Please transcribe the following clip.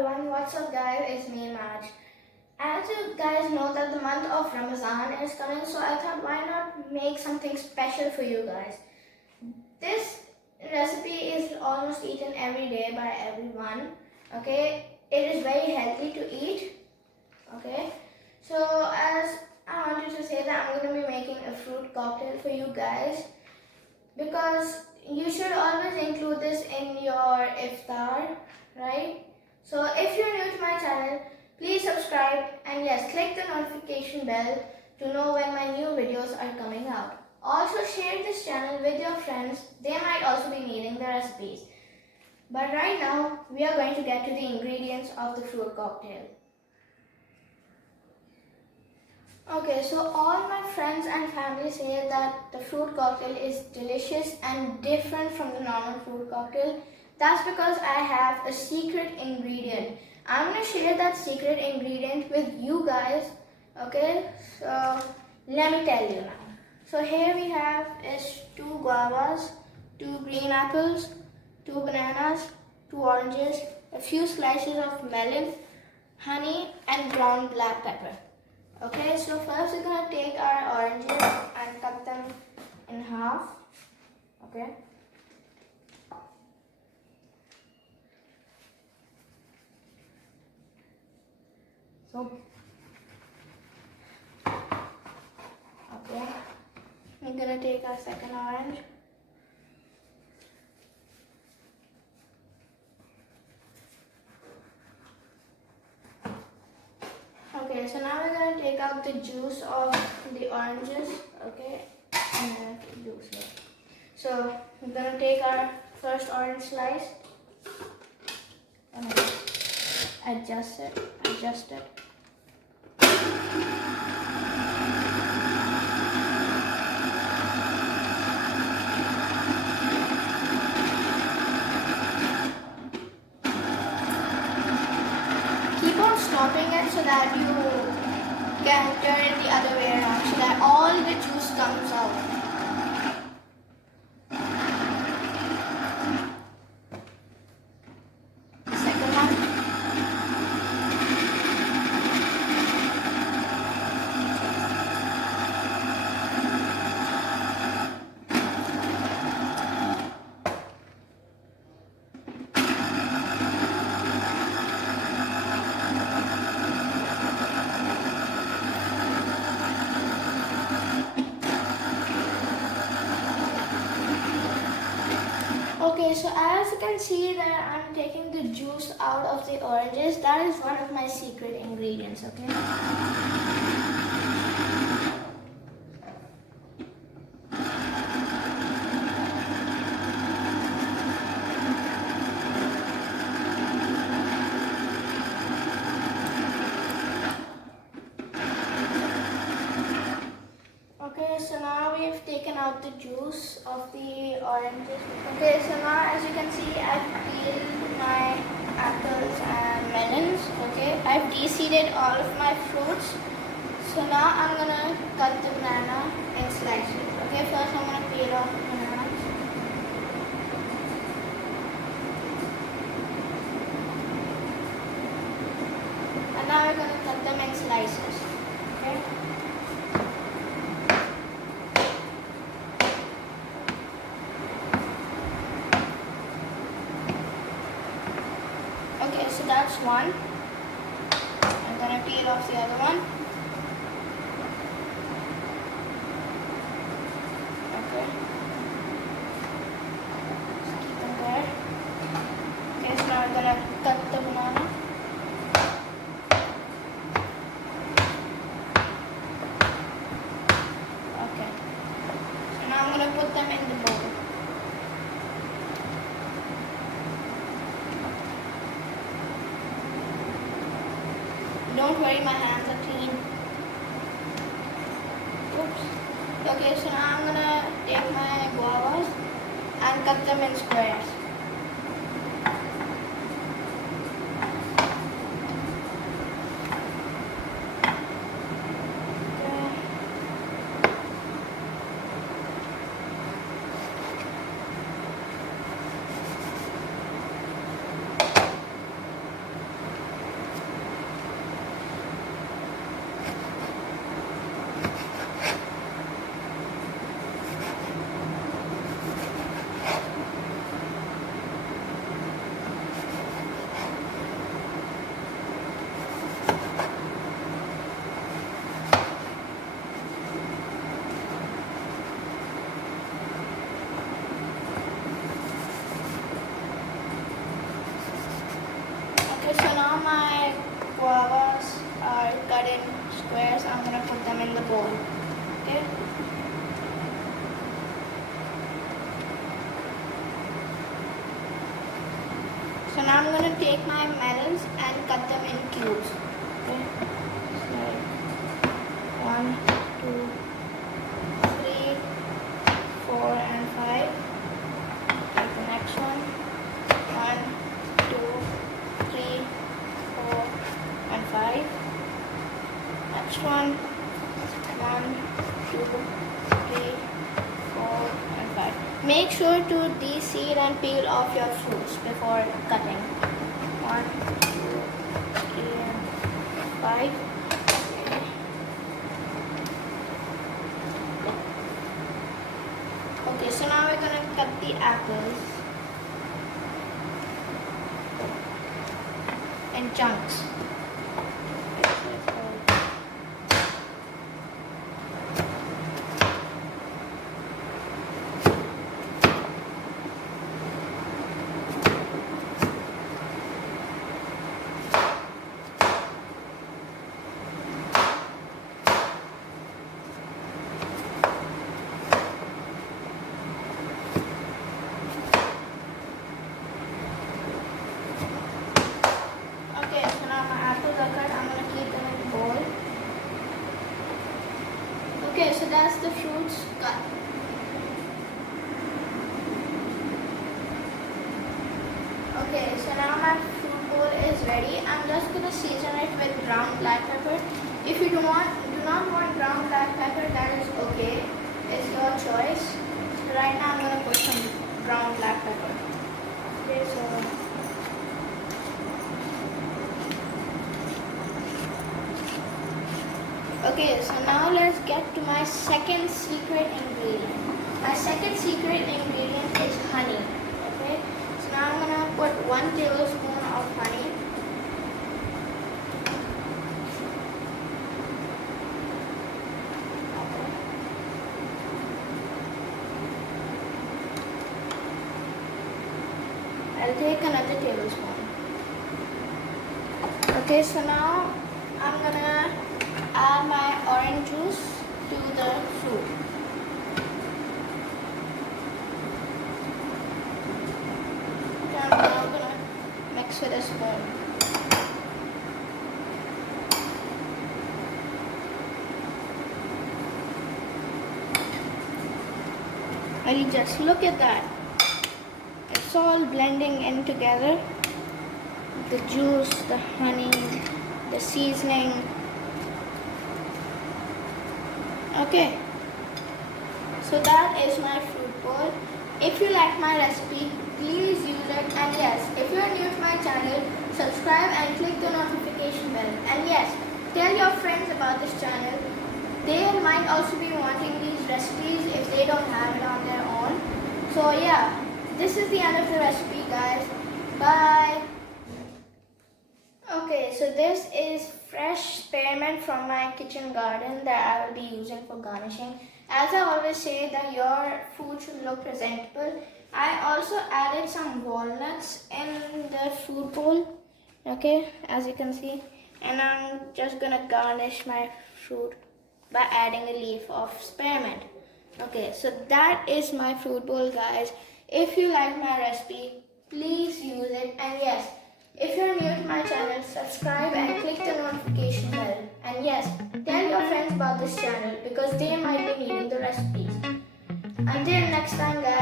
everyone, what's up guys, it's me Maj. As you guys know that the month of Ramadan is coming, so I thought why not make something special for you guys. This recipe is almost eaten every day by everyone, okay. It is very healthy to eat, okay. So as I wanted to say that I'm going to be making a fruit cocktail for you guys, because you should always include this in your iftar, right? So if you're new to my channel, please subscribe and yes, click the notification bell to know when my new videos are coming out. Also share this channel with your friends, they might also be needing the recipes. But right now, we are going to get to the ingredients of the fruit cocktail. Okay, so all my friends and family say that the fruit cocktail is delicious and different from the normal fruit cocktail. That's because I have a secret ingredient. I'm going to share that secret ingredient with you guys. Okay, so let me tell you now. So here we have is 2 guavas, 2 green apples, 2 bananas, 2 oranges, a few slices of melon, honey and ground black pepper. Okay, so first we're going to take our oranges and cut them in half. Okay. So, okay, we're going to take our second orange. Okay, so now we're going to take out the juice of the oranges, okay, and then juice it. So we're going to take our first orange slice and adjust it. Keep on stopping it so that you can turn it the other way around so that all the juice comes out. The second one. Okay, so as you can see that I'm taking the juice out of the oranges. That is one of my secret ingredients, okay? Okay, so now we've taken out the juice of the oranges. Okay, so now as you can see, I've peeled my apples and melons. Okay, I've de-seeded all of my fruits. So now I'm gonna cut the banana in slices. Okay, first I'm gonna peel off the bananas. And now we're gonna cut them in slices. Okay. Okay, so that's one. I'm gonna peel off the other one. Okay. Just keep them there. Okay, so now I'm gonna cut the banana. Okay. So now I'm gonna put them in the bowl. Don't worry, my hands are clean. Oops. Okay, so now I'm gonna take my guavas and cut them in squares. So now my guavas are cut in squares. I'm gonna put them in the bowl. Okay. So now I'm gonna take my melons and cut them in cubes. Okay. So 1, 2, 3, 4, and 5. Take the next one. 1, 2, 3, 4, and 5. Next one. 1, 2, 3, 4, and 5. Make sure to de-seed and peel off your fruits before cutting. 1, 2, 3, and 5. Okay, so now we're gonna cut the apples in chunks. Okay, so now my apples are cut. I'm gonna keep them in the bowl. Okay, so that's the fruits cut. Okay, so now my fruit bowl is ready. I'm just gonna season it with ground black pepper. If you do not want ground black pepper, that is okay. It's your choice. Right now I'm gonna put some ground black pepper. Okay, so okay, so now let's get to my second secret ingredient. My second secret ingredient is honey. Okay, so now I'm gonna put 1 tablespoon of honey. I'll take another tablespoon. Okay, so now I'm gonna add my orange juice to the fruit. Okay, I'm now gonna mix with a spoon. And you just look at that. It's all blending in together. The juice, the honey, the seasoning. Okay, so that is my fruit bowl. If you like my recipe, please use it. And yes, if you are new to my channel, subscribe and click the notification bell. And yes, tell your friends about this channel. They might also be wanting these recipes if they don't have it on their own. So yeah, this is the end of the recipe, guys. Bye. Okay, so this is fresh spearmint from my kitchen garden that I will be using for garnishing. As I always say that your food should look presentable, I also added some walnuts in the food bowl, okay, as you can see. And I'm just gonna garnish my fruit by adding a leaf of spearmint. Okay, so that is my fruit bowl, guys. If you like my recipe, please use it. And yes, if you're new to my channel, subscribe and click the notification bell. And yes, tell your friends about this channel because they might be needing the recipes. Until next time, guys.